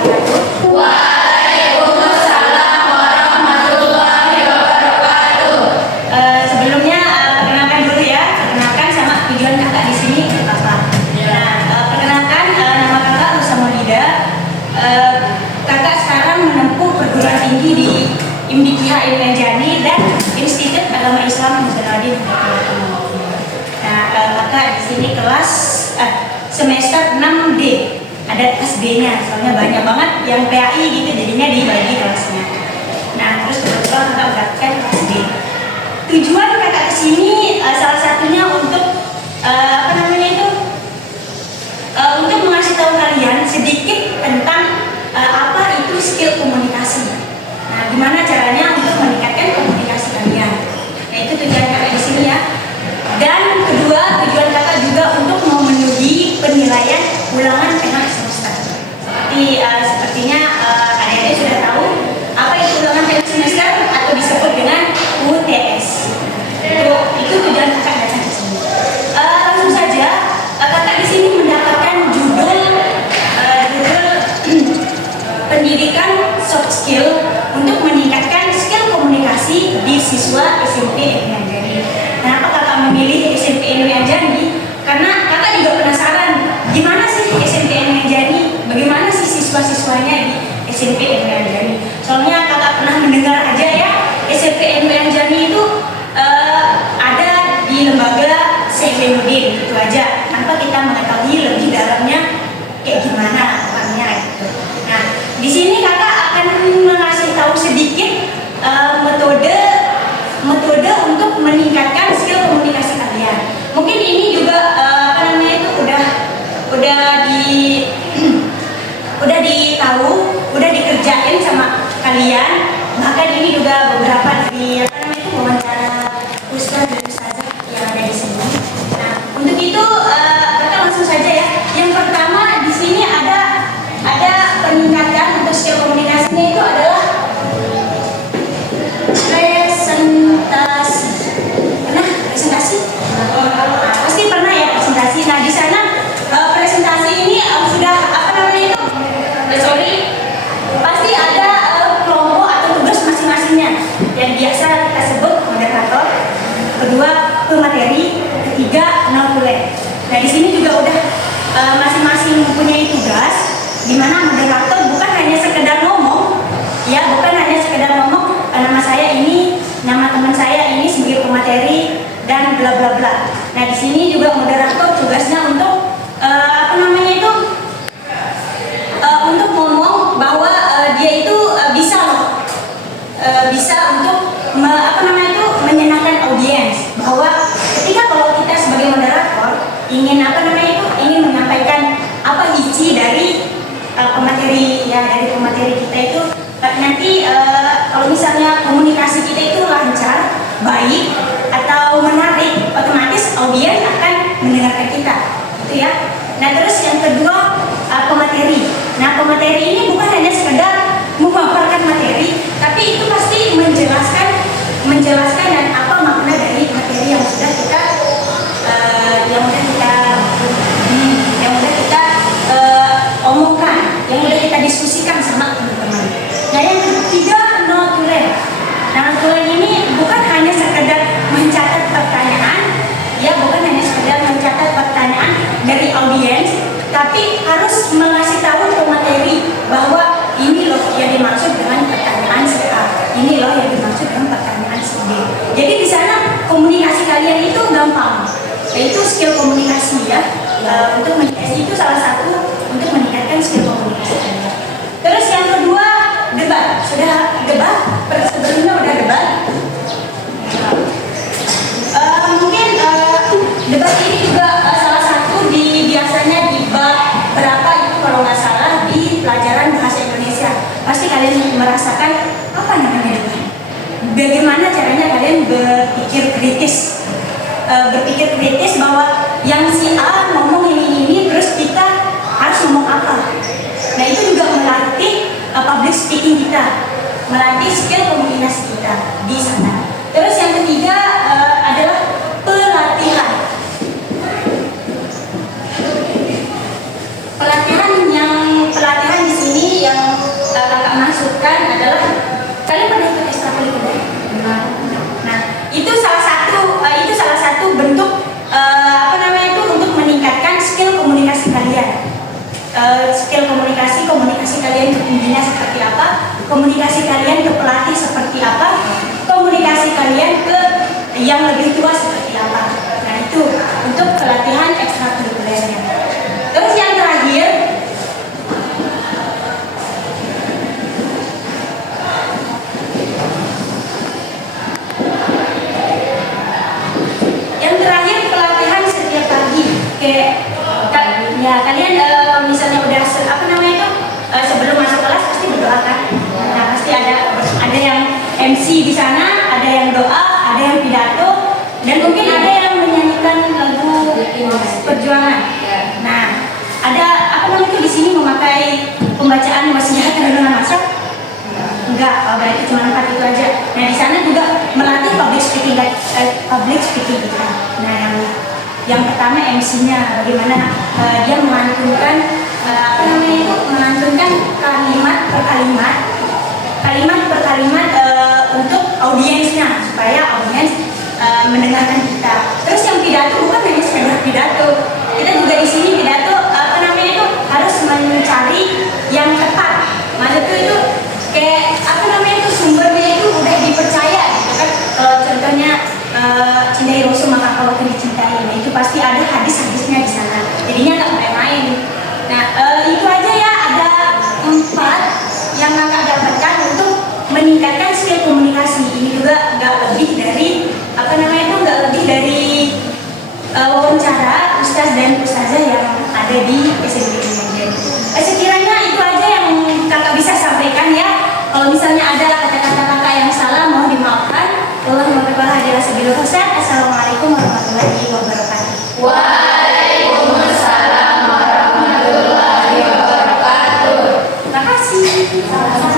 wabarakatuh. Waalaikumsalam warahmatullahi wabarakatuh. Sebelumnya perkenalkan dulu ya, perkenalkan sama tujuan kakak di sini apa? Nah, perkenalkan nama kakak Nusa Maulida. Kakak sekarang menempuh perguruan tinggi di IMDIKIH Ilmu Jani dan Institut Agama Islam Muslimin. Nah, kakak di sini kelas semester 6D. Ada kelas D-nya, soalnya banyak banget yang PAI gitu, jadinya dibagi kelasnya. Nah, terus kebetulan kakak mendapatkan kelas D. Tujuan kakak kesini salah satunya untuk untuk mengasih tahu kalian sedikit tentang apa itu skill komunikasi. Nah, gimana caranya untuk meningkatkan komunikasi kalian. Nah, itu tujuan kakak di sini ya. Dan kedua, tujuan kakak juga untuk memenuhi penilaian ulangan tengah semester. Sepertinya adik-adik sudah tahu apa itu ulangan tengah semester atau disebut dengan UTS. Itu tujuan kakak datang ke sini. Langsung saja, kakak di sini mendapatkan judul pendidikan soft skill untuk meningkatkan skill komunikasi di siswa SMP Ilmu Jani. Kenapa kakak memilih SMP Ilmu Jani? Karena kakak juga penasaran gimana sih SMP Ilmu Jani, bagaimana sih siswa-siswanya di SMP Ilmu Jani. Soalnya kakak pernah mendengar aja ya, SMP Ilmu Jani itu ada di lembaga Syekh Zainuddin, itu aja, tanpa kita mengetahui lebih dalamnya kayak gimana orangnya gitu. Nah, di sini kakak akan mengasih tahu sedikit metode untuk meningkatkan skill komunikasi kalian. Mungkin ini juga udah ditahu, udah dikerjain sama kalian. Bahkan ini juga beberapa dari wawancara ustaz dan ustazah yang ada di sini. Nah, untuk itu kakak langsung saja ya. Yang pertama di sini ada peningkatan untuk skill komunikasinya itu adalah presentasi. Pernah presentasi? Pasti pernah ya presentasi. Nah, di sana presentasi ini sudah pasti ada kelompok atau tugas masing-masingnya. Yang biasa kita sebut moderator, kedua pemateri, ketiga notulen. Nah, di sini juga udah masing-masing mempunyai tugas, di mana moderator bukan hanya sekedar ngomong, ya, bukan hanya sekedar ngomong nama saya ini, nama teman saya ini sebagai pemateri dan bla bla bla. Nah, di sini juga moderator tugasnya untuk untuk ngomong bahwa dia itu bisa untuk menyenangkan audiens, bahwa ketika kalau kita sebagai moderator ingin menyampaikan apa isi dari pemateri ya, dari pemateri kita itu nanti kalau misalnya komunikasi kita itu lancar, baik atau menarik, otomatis audiens akan mendengarkan kita, gitu ya. Nah, terus yang kedua pemateri. Nah, pemateri ini bukan hanya sekedar memaparkan materi, tapi itu pasti menjelaskan dan apa makna dari materi yang sudah kita omongkan, yang sudah kita diskusikan sama teman-teman. Nah, yang ketiga notulen. Nah, notulen ini bukan hanya sekedar mencatat pertanyaan, ya, bukan hanya sekedar mencatat pertanyaan dari audiens, tapi harus mengasih tahu pemateri bahwa ini loh yang dimaksud dengan pertanyaan si A, ini loh yang dimaksud dengan pertanyaan si B. Jadi di sana komunikasi kalian itu gampang, yaitu skill komunikasi ya. Untuk meningkatkan itu salah satu untuk meningkatkan skill komunikasi kalian. Terus yang kedua debat. Sudah debat? Sebelumnya udah debat. Mungkin debat ini juga salah satu biasanya di bab berapa itu kalau nggak salah di pelajaran bahasa Indonesia. Pasti kalian merasakan apa namanya debat. Bagaimana caranya kalian berpikir kritis bahwa yang si A ngomong ini terus kita harus ngomong apa. Nah, itu juga melatih public speaking kita, melatih skill komunikasi kita di sana. Terus yang ketiga adalah pelatihan. Pelatihan di sini yang komunikasi kalian ke pelatih seperti apa, komunikasi kalian ke yang lebih tua seperti apa. Nah itu untuk pelatihan ekstrakurikulernya. Terus yang terakhir, pelatihan setiap pagi. Ya kalian misalnya udah sebelum masuk kelas pasti berdoa kan. Nah pasti ada yang MC di sana, ada yang doa, ada yang pidato, dan mungkin ada yang menyanyikan lagu perjuangan. Nah ada di sini memakai pembacaan wasiat dengan masak? Enggak, berarti cuma 4 itu aja. Nah di sana juga melatih public speaking. Nah yang pertama MC-nya bagaimana dia melantunkan melantunkan kalimat per kalimat untuk audiensnya supaya audiens mendengarkan kita. Terus yang pidato bukan hanya sekedar pidato. Kita juga di sini pidato harus mencari yang tepat. Maksudnya itu kayak sumbernya itu udah dipercaya gitu kan. Kalau contohnya cintai Rasul maka kau akan dicintai. Nah, itu pasti ada hadis-hadisnya di sana. Jadinya nggak main-main. Nah itu aja ya, ada 4 yang kakak dapatkan untuk meningkatkan skill komunikasi. Ini juga nggak lebih dari wawancara ustaz dan ustazah yang ada di SMP Kemudian. Sekiranya itu aja yang kakak bisa sampaikan ya. Kalau misalnya ada kata-kata kakak yang salah mohon dimaafkan. Assalamualaikum warahmatullahi wabarakatuh. Waalaikumsalam warahmatullahi wabarakatuh. Terima kasih.